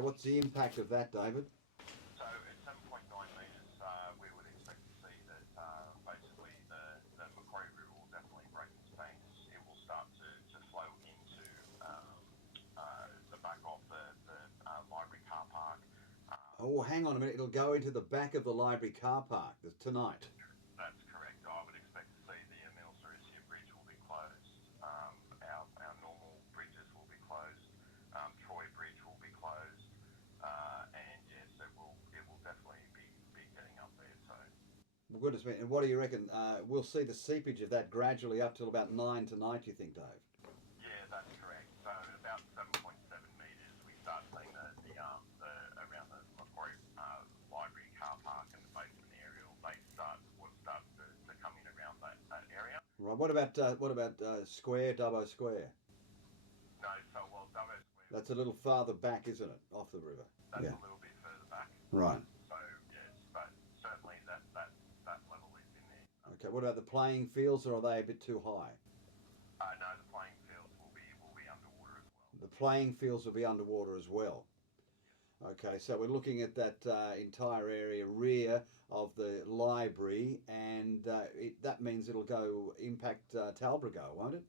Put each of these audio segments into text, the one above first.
what's the impact of that, David? So at 7.9 metres, we would expect to see that basically the Macquarie River will definitely break its banks. It will start to flow into the back of the library car park. Oh, hang on a minute. It'll go into the back of the library car park tonight. That's correct. I would expect to see the Emile Sarisia Bridge will be closed. Our normal bridges will be closed. Troy Bridge will be closed. And yes, it will definitely be getting up there. So. Well, goodness me. And what do you reckon? We'll see the seepage of that gradually up till about 9 tonight, you think, Dave? Yeah, that's correct. So at about 7.7 metres, we start seeing the around the Macquarie Library car park and the basement area. They start to come in around that area. Right. What about Square, Dubbo Square? No, so well, Dubbo Square. That's a little farther back, isn't it, off the river? That's a little bit further back. Right. So yes, but certainly that level is in there. Okay. What about the playing fields, or are they a bit too high? No, the playing fields will be underwater as well. The playing fields will be underwater as well. Okay, so we're looking at that entire area rear of the library, and that means it'll go impact Talbragar, won't it?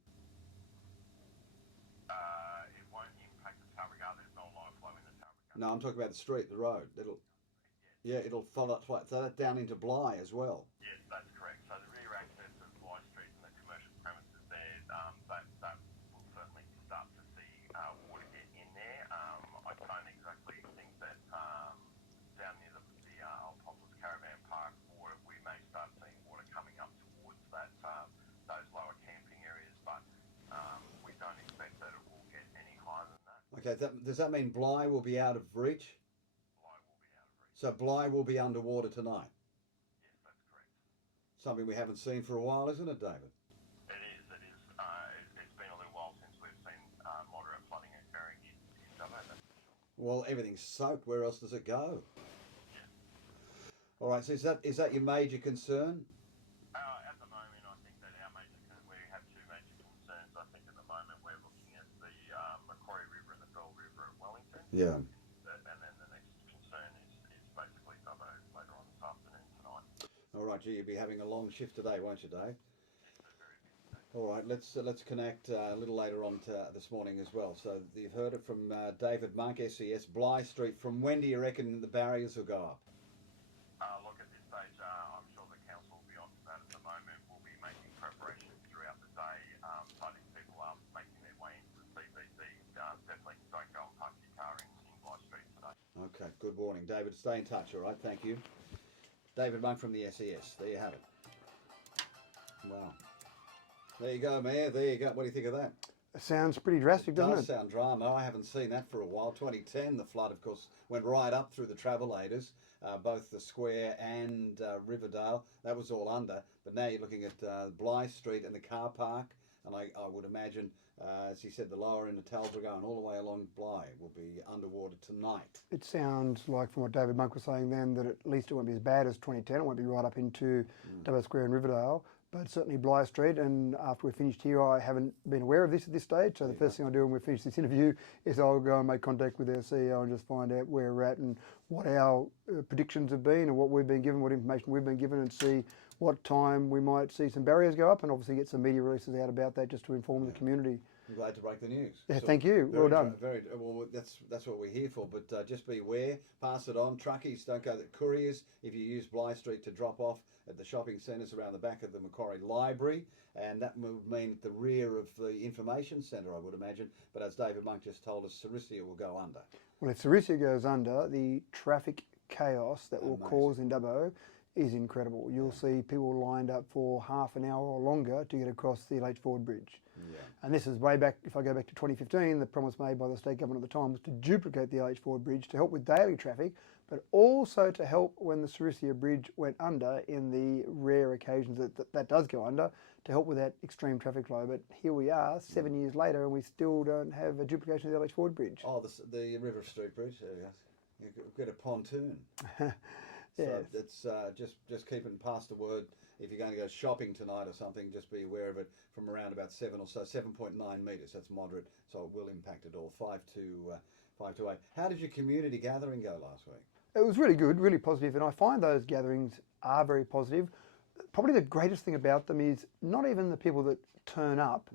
It won't impact the Talbragar. There's no live flow in the Talbragar. No, I'm talking about the street, the road. It'll follow that down into Bly as well. Yes, that's correct. So the rear access of Bly Street and the commercial premises there, that will certainly start to see water get in there. I don't exactly think that down near the Old Poplars Caravan Park, we may start seeing water coming up towards those lower camping areas, but we don't expect that it will get any higher than that. Okay, does that mean Bly will be out of reach? Bly will be out of reach. So Bly will be underwater tonight? Yes, that's correct. Something we haven't seen for a while, isn't it, David? It is. It's been a little while since we've seen moderate flooding occurring in Dubbo. Well, everything's soaked. Where else does it go? Yeah. All right, so is that your major concern? At the moment, I think that we have two major concerns. I think at the moment we're looking at the Macquarie River and the Bell River at Wellington. Yeah. And then the next concern is basically Dubbo later on this afternoon tonight. All right, gee, you'll be having a long shift today, won't you, Dave? It's a very busy day. All right, let's connect a little later on this morning as well. So you've heard it from David Monk, SES, Bly Street. From when do you reckon the barriers will go up? Look, at this stage, I'm sure the council will be on to that at the moment. We'll be making preparations throughout the day. But if people are making their way into the CBD, definitely don't go and park your car in Bly Street today. Okay, good warning. David, stay in touch, all right? Thank you. David Monk from the SES. There you have it. Wow. There you go, Mayor. There you go. What do you think of that? It sounds pretty drastic, doesn't it? Does sound drama. I haven't seen that for a while. 2010, the flood, of course, went right up through the Travelators, both the Square and Riverdale. That was all under. But now you're looking at Bly Street and the car park. And I would imagine, as you said, the lower end of Talbragar and all the way along Bly will be underwater tonight. It sounds like, from what David Monk was saying then, that at least it won't be as bad as 2010. It won't be right up into Dubbo Square and Riverdale. But certainly Bly Street, and after we're finished here, I haven't been aware of this at this stage. So the first thing I'll do when we finish this interview is I'll go and make contact with our CEO and just find out where we're at and what our predictions have been and what we've been given, what information we've been given, and see what time we might see some barriers go up, and obviously get some media releases out about that just to inform the community. I'm glad to break the news. Yeah, so thank you. Well done. Very well. That's what we're here for. But just be aware. Pass it on. Truckies don't go. The couriers, if you use Bly Street to drop off at the shopping centres around the back of the Macquarie Library, and that would mean at the rear of the information centre, I would imagine. But as David Monk just told us, Sarisia will go under. Well, if Sarisia goes under, the traffic chaos that will cause in Dubbo is incredible. You'll see people lined up for half an hour or longer to get across the LH Ford Bridge. Yeah. And this is way back, if I go back to 2015, the promise made by the state government at the time was to duplicate the LH Ford Bridge to help with daily traffic, but also to help when the Sarisia Bridge went under in the rare occasions that does go under, to help with that extreme traffic flow. But here we are, 7 years later, and we still don't have a duplication of the LH Ford Bridge. Oh, the River Street Bridge, there you go. You've got a pontoon. Yes. So it's just keeping past the word. If you're going to go shopping tonight or something, just be aware of it from around about 7 or so, 7.9 metres. That's moderate, so it will impact it all. 5 to 5 to 8. How did your community gathering go last week? It was really good, really positive, and I find those gatherings are very positive. Probably the greatest thing about them is not even the people that turn up,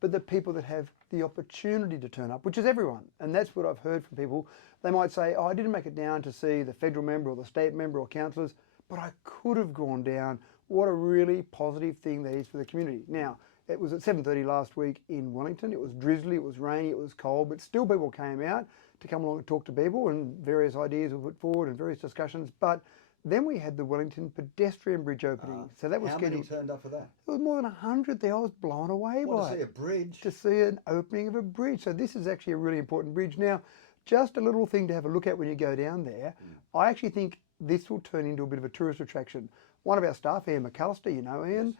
but the people that have the opportunity to turn up, which is everyone. And that's what I've heard from people. They might say, oh, I didn't make it down to see the federal member or the state member or councillors, but I could have gone down. What a really positive thing that is for the community. Now, it was at 7:30 last week in Wellington. It was drizzly, it was rainy, it was cold, but still people came out to come along and talk to people, and various ideas were put forward and various discussions. But then we had the Wellington pedestrian bridge opening. So that was How scheduled. many turned up for that? It was more than 100 there. I was blown away Well, by to it. see a bridge. To see an opening of a bridge. So this is actually a really important bridge. Now, just a little thing to have a look at when you go down there. I actually think this will turn into a bit of a tourist attraction. One of our staff, Ian McAllister, you know, Ian,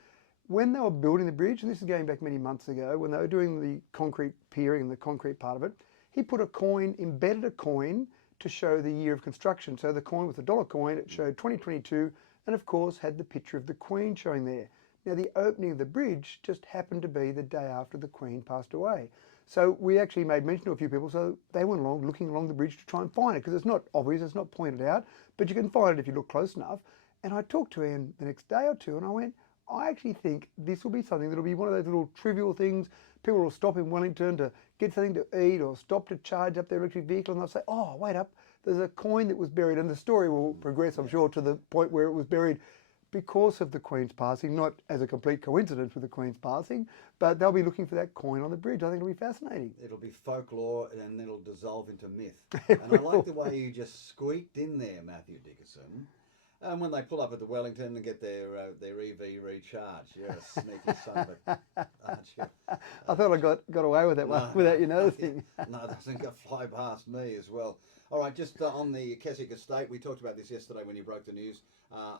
when they were building the bridge, and this is going back many months ago, when they were doing the concrete piering and the concrete part of it, he put a coin, embedded a coin to show the year of construction. So the coin was a dollar coin, it showed 2022, and of course had the picture of the Queen showing there. Now the opening of the bridge just happened to be the day after the Queen passed away. So we actually made mention to a few people, so they went along looking along the bridge to try and find it, because it's not obvious, it's not pointed out, but you can find it if you look close enough. And I talked to Ian the next day or two, and I went, I actually think this will be something that'll be one of those little trivial things. People will stop in Wellington to get something to eat or stop to charge up their electric vehicle, and they'll say, oh, wait up, there's a coin that was buried, and the story will progress, I'm sure, to the point where it was buried because of the Queen's passing, not as a complete coincidence with the Queen's passing, but they'll be looking for that coin on the bridge. I think it'll be fascinating. It'll be folklore and it'll dissolve into myth. And I like the way you just squeaked in there, Matthew Dickerson. And when they pull up at the Wellington and get their EV recharged, you're a sneaky son of a, aren't you? I thought I got away with that one without you noticing. No, it doesn't go fly past me as well. All right, just on the Keswick estate, we talked about this yesterday when you broke the news.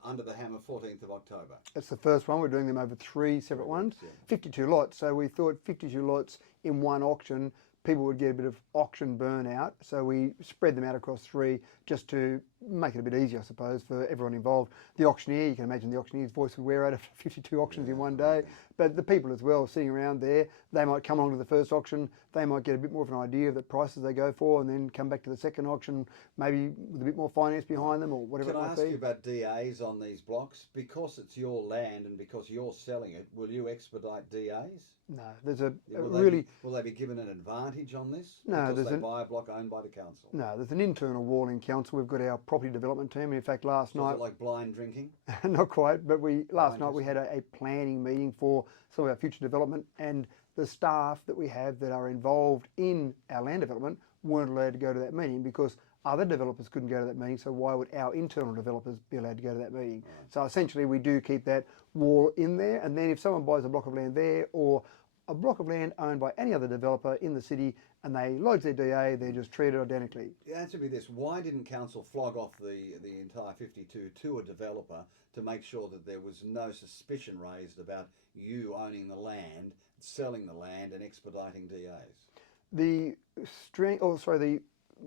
Under the hammer, 14th of October. It's the first one. We're doing them over 3 separate ones, yeah. 52 lots. So we thought 52 lots in one auction, people would get a bit of auction burnout. So we spread them out across 3 just to make it a bit easier, I suppose, for everyone involved. The auctioneer, you can imagine the auctioneer's voice would wear out after 52 auctions in one day. But the people as well sitting around there, they might come along to the first auction, they might get a bit more of an idea of the prices they go for, and then come back to the second auction, maybe with a bit more finance behind them or whatever it might be. Can I ask you about DAs on these blocks? Because it's your land and because you're selling it, will you expedite DAs? No, there's a Will really... will they be given an advantage on this? No, because there's they buy a block owned by the council. No, there's an internal wall in council. We've got our property development team. And in fact, last So night... is it like blind drinking? Not quite, but last night we had a planning meeting for some of our future development, and the staff that we have that are involved in our land development weren't allowed to go to that meeting because other developers couldn't go to that meeting, so why would our internal developers be allowed to go to that meeting? Right. So essentially we do keep that wall in there, and then if someone buys a block of land there or a block of land owned by any other developer in the city and they lodge their DA, they're just treated identically. Answer me this, why didn't council flog off the entire 52 to a developer to make sure that there was no suspicion raised about you owning the land, selling the land and expediting DAs? The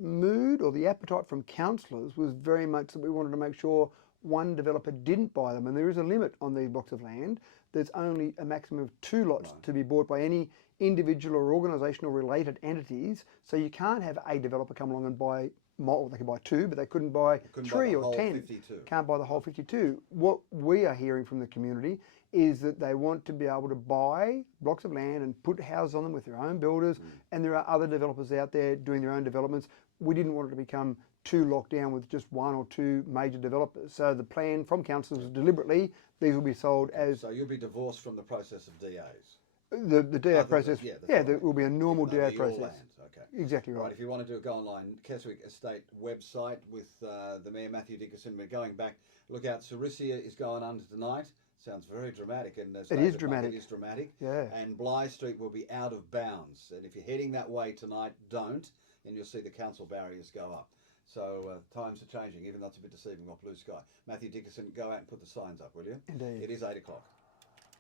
mood or the appetite from councillors was very much that we wanted to make sure one developer didn't buy them, and there is a limit on these blocks of land. There's only a maximum of 2 lots to be bought by any individual or organisational related entities, so you can't have a developer come along and buy more. They could buy 2, but they couldn't buy 3 or 10. 52. Can't buy the whole 52. What we are hearing from the community is that they want to be able to buy blocks of land and put houses on them with their own builders, and there are other developers out there doing their own developments. We didn't want it to become too locked down with just 1 or 2 major developers. So the plan from council was deliberately these will be sold as... So you'll be divorced from the process of DAs? The DA process, there will be a normal DA process. Land. Okay. Exactly right. If you want to do it, go online, Keswick Estate website with the Mayor Matthew Dickerson. We're going back. Look out, Sarisia is going under tonight. Sounds very dramatic. And it is dramatic. It is dramatic. Yeah. And Bligh Street will be out of bounds. And if you're heading that way tonight, don't. And you'll see the council barriers go up. So times are changing, even though it's a bit deceiving, what blue sky. Matthew Dickerson, go out and put the signs up, will you? Indeed. It is 8 o'clock.